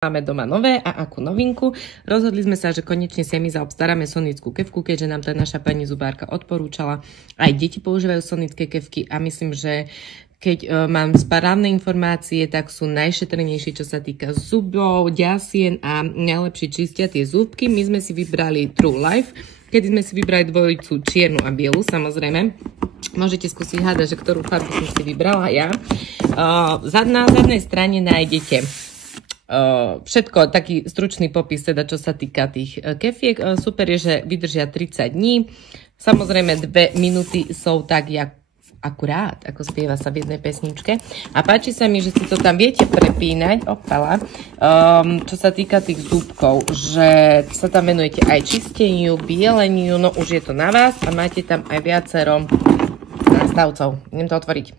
Máme doma nové a akú novinku. Rozhodli sme sa, že konečne si my zaobstaráme sonickú kefku, keďže nám to naša pani zubárka odporúčala. Aj deti používajú sonické kefky a myslím, že keď mám správne informácie, tak sú najšetrnejšie, čo sa týka zubov, ďasien a najlepšie čistia tie zúbky. My sme si vybrali True Life, kedy sme si vybrali dvojicu čiernu a bielu, samozrejme. Môžete skúsiť hádať, že ktorú farbu som si vybrala ja. Na zadnej strane nájdete všetko, taký stručný popis, teda čo sa týka tých kefiek. Super je, že vydržia 30 dní. Samozrejme 2 minúty sú tak akurát, ako spieva sa v jednej pesničke. A páči sa mi, že si to tam viete prepínať, opala, čo sa týka tých zúbkov, že sa tam venujete aj čisteniu, bieleniu, no už je to na vás a máte tam aj viacero nastavcov. Idem to otvoriť.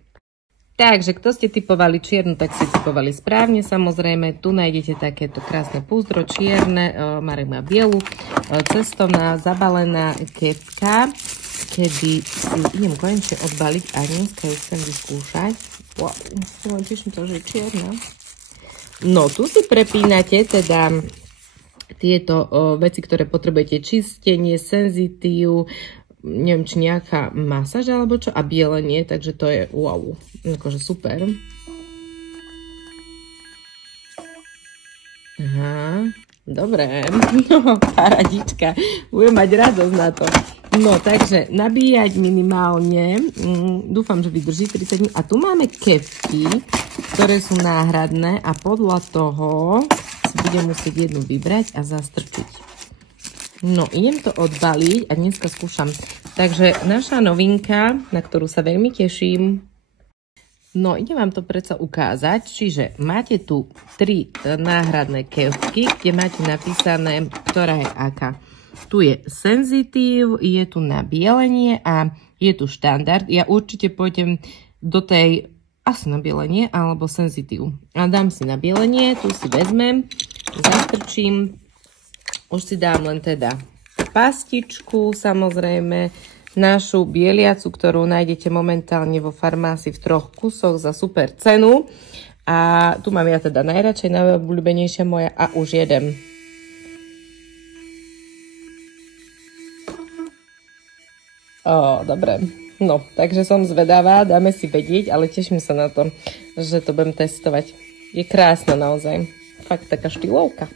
Takže, kto ste typovali čiernu, tak ste typovali správne. Samozrejme, tu nájdete takéto krásne púzdro čierne, Marek má bielu, cestovná zabalená kefka, kedy si idem konečne odbaliť a dneska ju chcem vyskúšať. Wow, teším sa, že je čierna. No, tu si prepínate teda tieto veci, ktoré potrebujete, čistenie, senzitív, neviem, či nejaká masáž alebo čo, a bielenie, takže to je wow, akože super. Aha, dobre, no, paradička, budem mať radosť na to. No, takže nabíjať minimálne, dúfam, že vydrží 30 dní. A tu máme kefky, ktoré sú náhradné a podľa toho si budem musieť jednu vybrať a zastrčiť. No, idem to odbaliť a dneska skúšam. Takže naša novinka, na ktorú sa veľmi teším. No, idem vám to predsa ukázať. Čiže máte tu 3 náhradné kefky, kde máte napísané, ktorá je aká. Tu je senzitív, je tu na bielenie a je tu štandard. Ja určite pôjdem do tej asi na bielenie alebo senzitív. A dám si na bielenie, tu si vezmem, zastrčím. Už si dám len teda pastičku, samozrejme, našu bieliacu, ktorú nájdete momentálne vo farmácii v 3 kusoch za super cenu. A tu mám ja teda najradšej, najobľúbenejšia moja a už jedem. Dobre. No, takže som zvedavá, dáme si vedieť, ale teším sa na to, že to budem testovať. Je krásna naozaj. Fakt taká štýlovka.